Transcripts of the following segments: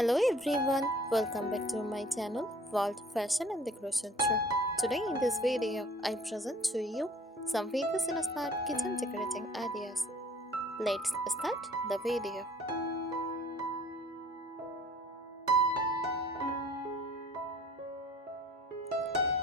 Hello everyone, welcome back to my channel World Fashion and Decoration Tour. Today in this video, I present to you some Venus inspired kitchen decorating ideas. Let's start the video.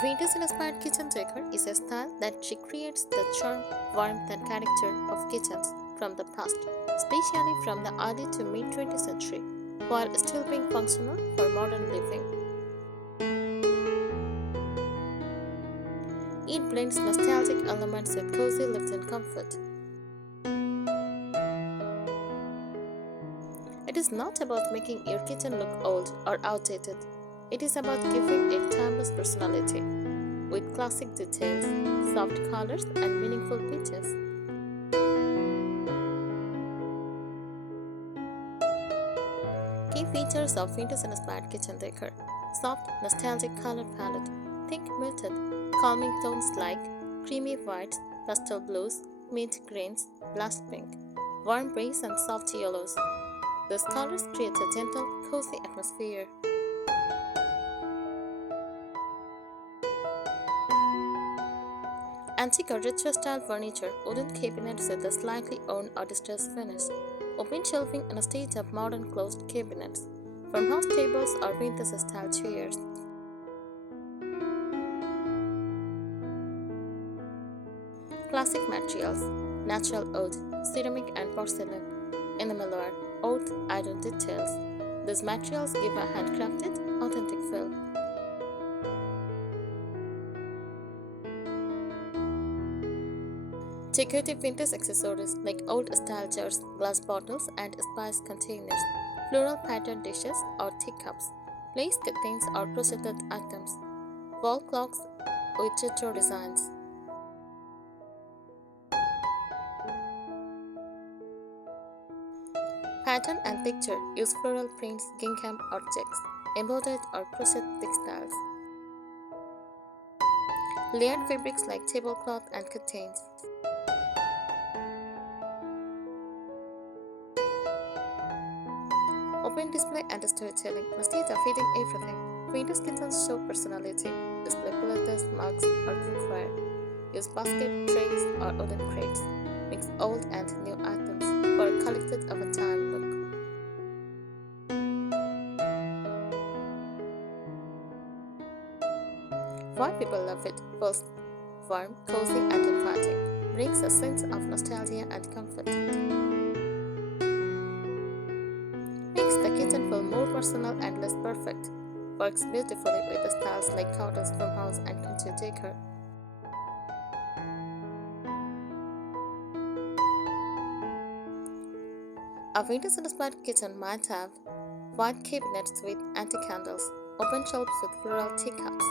Venus inspired kitchen decor is a style that recreates the charm, warmth and character of kitchens from the past, especially from the early to mid 20th century, while still being functional for modern living. It blends nostalgic elements with cozy lives-in comfort. It is not about making your kitchen look old or outdated. It is about giving it timeless personality with classic details, soft colors, and meaningful pitches. Key features of vintage-inspired kitchen decor: soft, nostalgic color palette. Think muted, calming tones like creamy whites, pastel blues, mint greens, blush pink, warm greys, and soft yellows. These colors create a gentle, cozy atmosphere. Antique or retro-style furniture, wooden cabinets with a slightly worn or distressed finish, open shelving and a stage of modern closed cabinets, farmhouse tables or vintage-style chairs. Classic materials: natural wood, ceramic and porcelain. Enamel ware, old iron details. These materials give a handcrafted, authentic feel. Decorative vintage accessories like old-style jars, glass bottles, and spice containers, floral patterned dishes or teacups, lace curtains or crocheted items, wall clocks with retro designs. Pattern and texture: use floral prints, gingham or checks, embroidered or crochet textiles. Layered fabrics like tablecloth and curtains. Open display and storytelling. Instead of hiding everything, vintage kitchens show personality. Display platters, mugs, or cookware. Use basket, trays, or wooden crates. Mix old and new items for a collected of a time look. Why people love it? First, warm, cozy, and inviting. Brings a sense of nostalgia and comfort. Makes the kitchen feel more personal and less perfect. Works beautifully with styles like cottage, farmhouse, and country decor. A vintage-inspired kitchen might have white cabinets with antique candles, open shelves with floral teacups,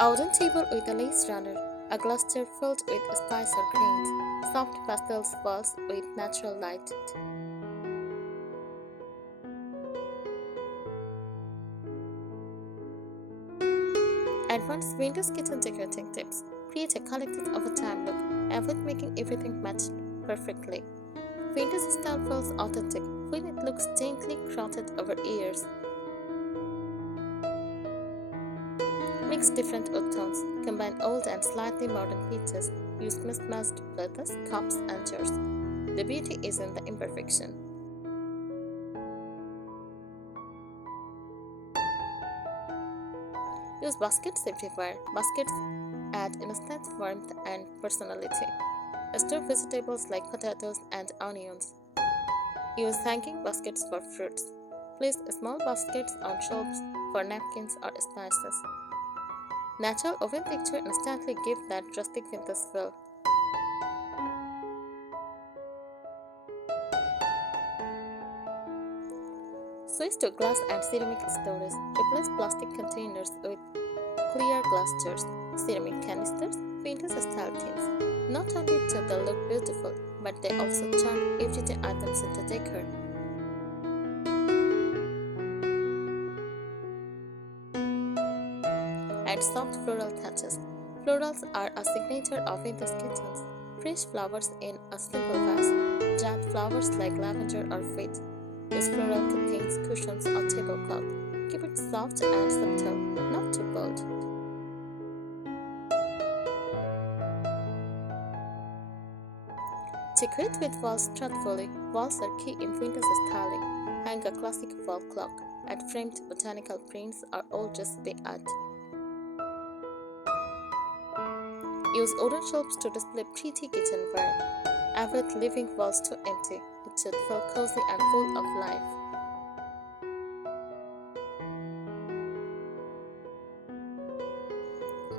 a wooden table with a lace runner, a glass jar filled with spice or grains, soft pastel walls with natural light. Advanced vintage kitchen decorating tips: create a collected of a time look, avoid making everything match perfectly. Vintage style feels authentic when it looks gently crafted over years. Mix different wood tones, combine old and slightly modern pieces, use mismatched platters, cups, and jars. The beauty is in the imperfection. Use baskets everywhere. Baskets add instant warmth and personality. Store vegetables like potatoes and onions. Use hanging baskets for fruits. Place small baskets on shelves for napkins or spices. Natural oven texture instantly give that rustic vintage feel. Switch to glass and ceramic storage. Replace plastic containers with clear glass jars, ceramic canisters, vintage style tins. Not only do they look beautiful, but they also turn everyday items into decor. Add soft floral touches. Florals are a signature of vintage kitchens. Fresh flowers in a simple vase. Dried flowers like lavender or wheat. Use floral curtains, cushions, or tablecloth. Keep it soft and subtle, not too bold. Decorate with walls thoughtfully. Walls are key in vintage styling. Hang a classic wall clock, and framed botanical prints or old recipe art. Use wooden shelves to display pretty kitchenware. Avoid leaving walls too empty. It should feel cozy and full of life.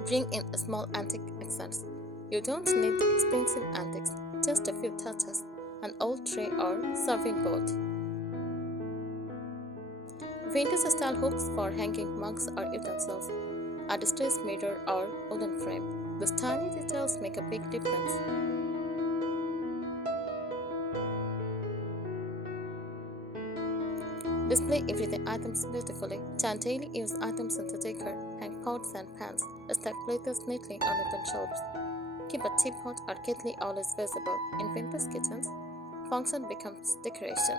Bring in small antique accents. You don't need expensive antiques, just a few touches, an old tray or serving board. Vintage style hooks for hanging mugs or utensils, a distressed mirror or wooden frame. These tiny details make a big difference. Display everyday items beautifully. Turn daily use items into decor. Hang pots and pans. Stack plates neatly on open shelves. Keep a teapot or kettle always visible. In vintage kitchens, function becomes decoration.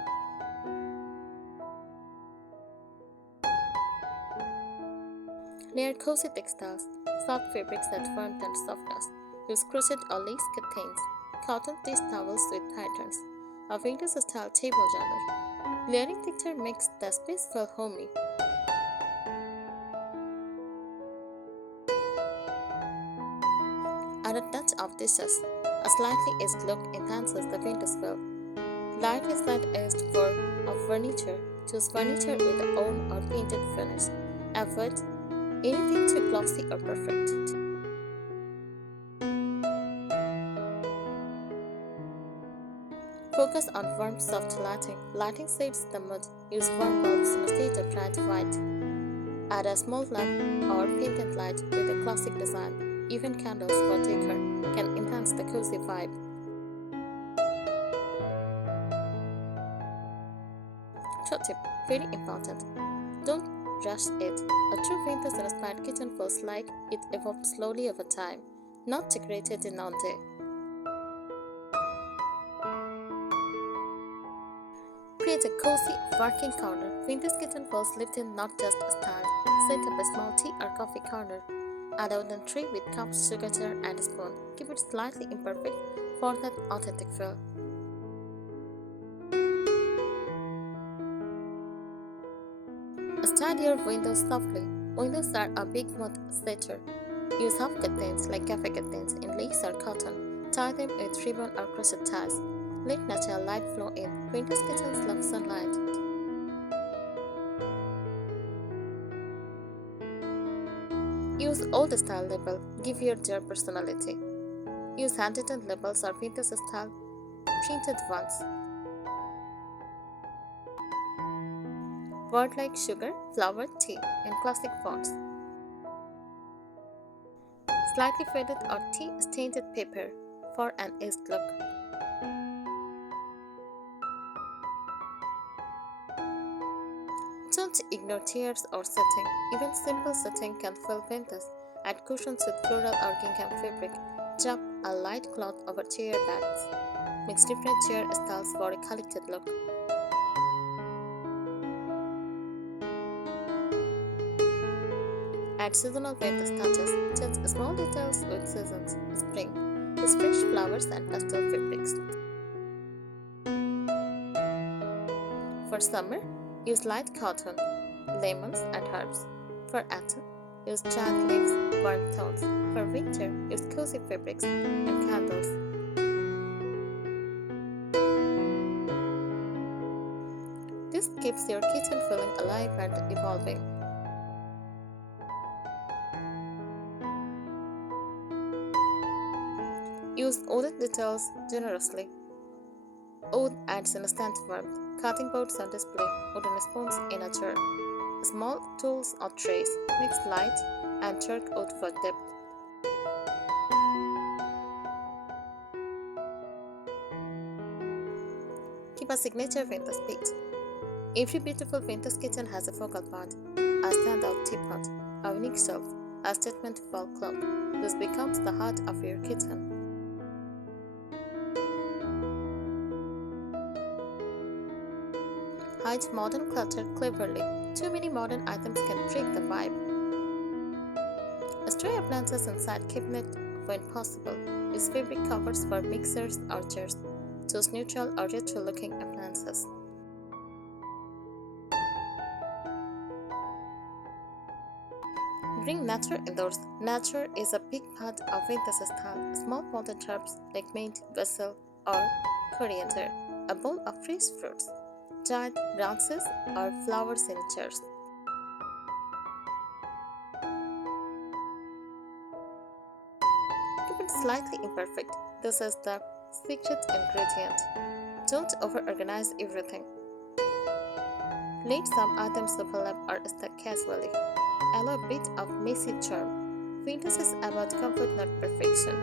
Layer cozy textiles, soft fabrics that warmth and softness. Use crochet or lace curtains, cotton dish towels with patterns, a vintage style table runner. Layering texture makes the space feel homey. Add a touch of dishes. A slightly edged look enhances the vintage feel. Lightly slight edged of furniture. Choose furniture with a own or painted finish. Avoid anything too glossy or perfect. Focus on warm, soft lighting. Lighting sets the mood. Use warm bulbs instead of bright white. Add a small lamp or pendant light with a classic design. Even candles for decor can enhance the cozy vibe. Pro tip, very important. Don't rush it. A true vintage-inspired kitchen feels like it evolved slowly over time, not decorated in one day. Create a cozy working corner. Vintage kitchen feels lived in, not just styled. Set up a small tea or coffee corner. Add a wooden tray with cups, sugar jar, and a spoon. Keep it slightly imperfect for that authentic feel. Style your windows softly. Windows are a big mood setter. Use half curtains like cafe curtains in lace or cotton. Tie them with ribbon or crochet ties. Let natural light flow in. Vintage kitchens love sunlight. Use old style label. Give your jar personality. Use handwritten labels or vintage style printed ones. Word like sugar, flower, tea in classic fonts. Slightly faded or tea stained paper for an aged look. Don't ignore chairs or setting. Even simple setting can feel vintage. Add cushions with floral or gingham fabric. Drop a light cloth over chair backs. Mix different chair styles for a collected look. Add seasonal vintage touches. Change small details with seasons. Spring. Use fresh flowers and pastel fabrics. For summer, use light cotton, lemons, and herbs. For autumn, use giant leaves, warm tones. For winter, use cozy fabrics and candles. This keeps your kitchen feeling alive and evolving. Use wooden details generously. Wood adds instant warmth. Cutting boards on display, wooden spoons in a jar. Small tools or trays, mix light and dark wood for depth. Keep a signature vintage beat. Every beautiful vintage kitchen has a focal point, a standout teapot, a unique shelf, a statement wall clock. This becomes the heart of your kitchen. Hide modern clutter cleverly. Too many modern items can break the vibe. Store appliances inside cabinet when possible. Use fabric covers for mixers or jars. Choose neutral or retro-looking appliances. Bring nature indoors. Nature is a big part of vintage style. Small potted herbs like mint, basil, or coriander. A bowl of fresh fruits, dried branches, or flowers in jars. Keep it slightly imperfect. This is the secret ingredient. Don't over-organize everything. Let some items overlap or stack casually. Allow a bit of messy charm. Vintage is about comfort, not perfection.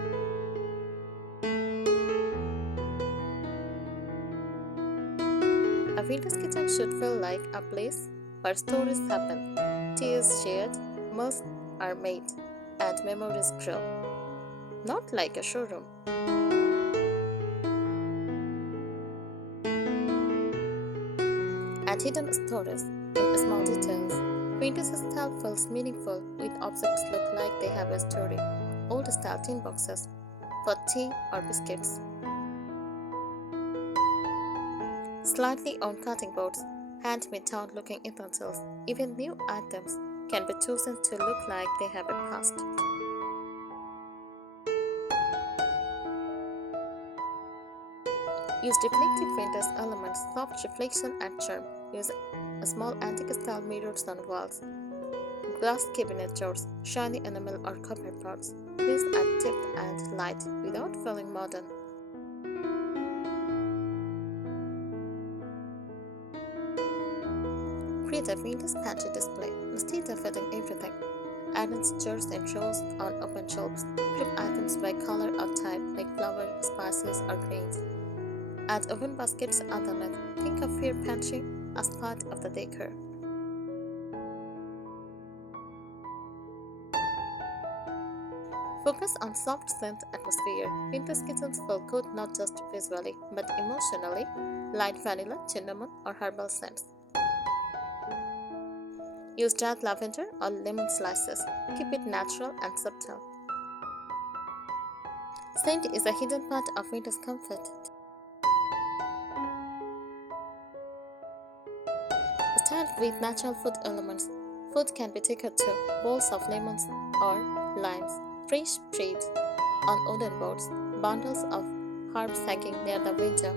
A vintage kitchen should feel like a place where stories happen, tea is shared, meals are made, and memories grow. Not like a showroom. And hidden stories in small details. Vintage style feels meaningful with objects look like they have a story. Old style tin boxes for tea or biscuits. Slightly on cutting boards, handmade town looking utensils. Even new items can be chosen to look like they have a past. Use reflective vintage elements, soft reflection and charm. Use a small antique style mirrors on walls, glass cabinet doors, shiny enamel or copper pots. These add depth and light without feeling modern. Create a vintage pantry display instead of fitting everything. Arrange jars and rows on open shelves. Group items by color or type like flour, spices, or grains. Add oven baskets underneath. Think of your pantry as part of the decor. Focus on soft scent atmosphere. Vintage kitchens feel good not just visually but emotionally. Light vanilla, cinnamon, or herbal scents. Use dried lavender or lemon slices. Keep it natural and subtle. Scent is a hidden part of vintage comfort. Style with natural food elements. Food can be taken to bowls of lemons or limes, fresh bread on wooden boards, bundles of herbs hanging near the window.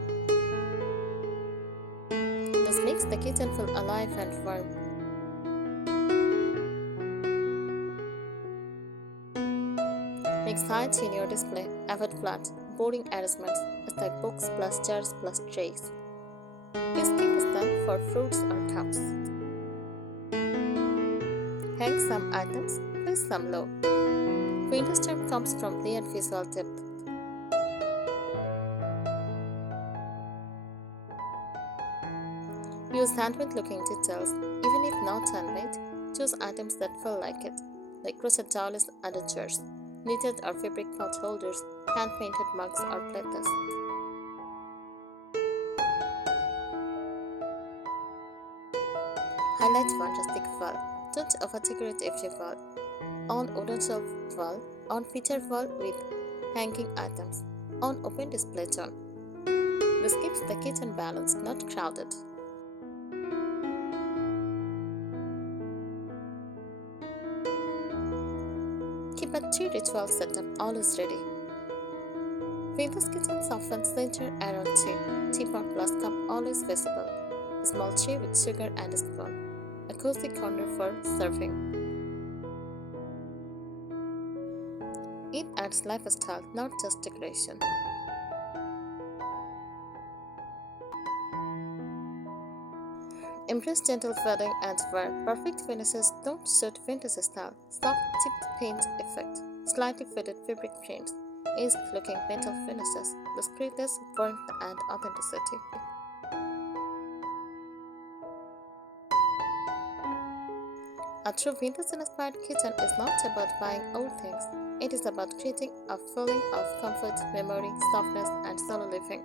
This makes the kitchen feel alive and warm. Mix height in your display. Avoid flat, boring arrangements. Stack books plus jars plus trays. Use stand for fruits or cups. Hang some items, place some low. Vintage charm comes from layered visual depth. Use handmade looking details. Even if not handmade, choose items that feel like it, like crochet towels and jars, knitted or fabric pot holders, hand painted mugs or platters. Highlight fantastic wall. Don't over-decorate every wall. On wooden shelf wall, on feature wall with hanging items, on open display tone. This keeps the kitchen balanced, not crowded. Keep a tea ritual setup always ready. Vintage kitchen often center around tea. Teapot plus cup always visible. Small tray with sugar and a spoon. A cozy corner for serving. It adds lifestyle, not just decoration. Embrace gentle fading and wear. Perfect finishes don't suit vintage style. Soft tipped paint effect. Slightly faded fabric prints. Aged looking metal finishes. This creates warmth and authenticity. A true vintage-inspired kitchen is not about buying old things. It is about creating a feeling of comfort, memory, softness, and solo living.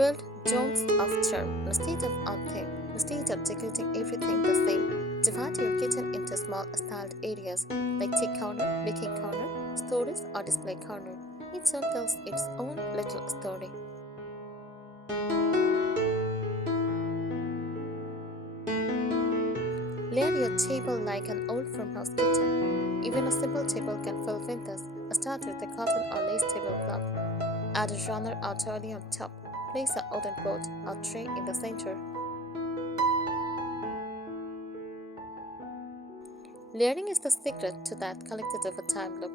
Build zones of charm instead of on theme. Instead of decorating everything the same, divide your kitchen into small styled areas like tea corner, baking corner, storage, or display corner. Each zone tells its own little story. Layer your table like an old farmhouse kitchen. Even a simple table can fill vintage. Start with a cotton or lace tablecloth. Add a runner or trolley on top. Place a wooden pot or tray in the center. Layering is the secret to that collected over time look.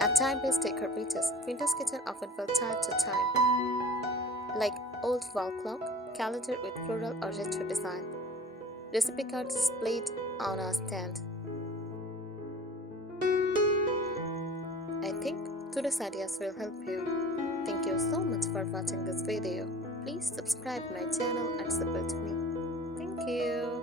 At time-based decor pieces, windows kitchen often feel tied to time, like old wall clock, calendar with floral or retro design, recipe cards displayed on a stand. I think today's ideas will help you. Thank you so much for watching this video. Please subscribe my channel and support me. Thank you.